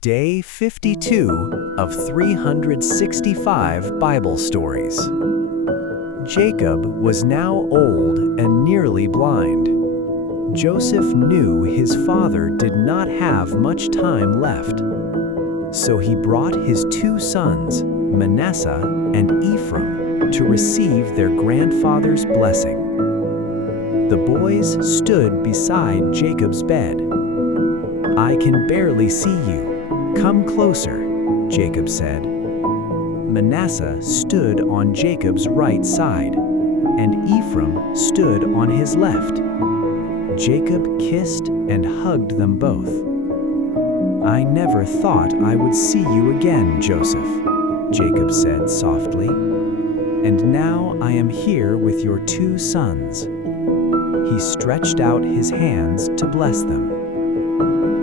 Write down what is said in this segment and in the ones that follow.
Day 52 of 365 Bible Stories. Jacob was now old and nearly blind. Joseph knew his father did not have much time left. So he brought his two sons, Manasseh and Ephraim, to receive their grandfather's blessing. The boys stood beside Jacob's bed. "I can barely see you. Come closer," Jacob said. Manasseh stood on Jacob's right side, and Ephraim stood on his left. Jacob kissed and hugged them both. "I never thought I would see you again, Joseph," Jacob said softly. "And now I am here with your two sons." He stretched out his hands to bless them.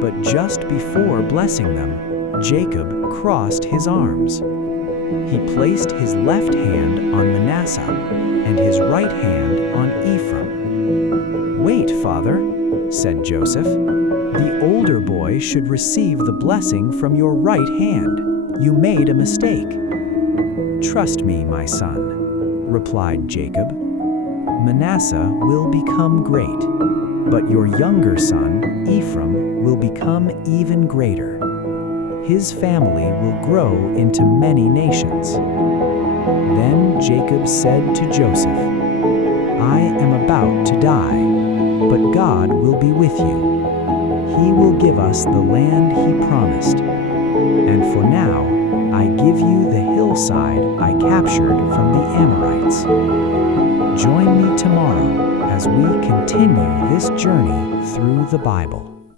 But just before blessing them, Jacob crossed his arms. He placed his left hand on Manasseh and his right hand on Ephraim. "Wait, father," said Joseph. "The older boy should receive the blessing from your right hand. You made a mistake." "Trust me, my son," replied Jacob. "Manasseh will become great, but your younger son, Ephraim, will become even greater. His family will grow into many nations." Then Jacob said to Joseph, "I am about to die, but God will be with you. He will give us the land he promised. And for now, I give you the hillside I captured from the Amorites. Join me tomorrow as we continue this journey through the Bible."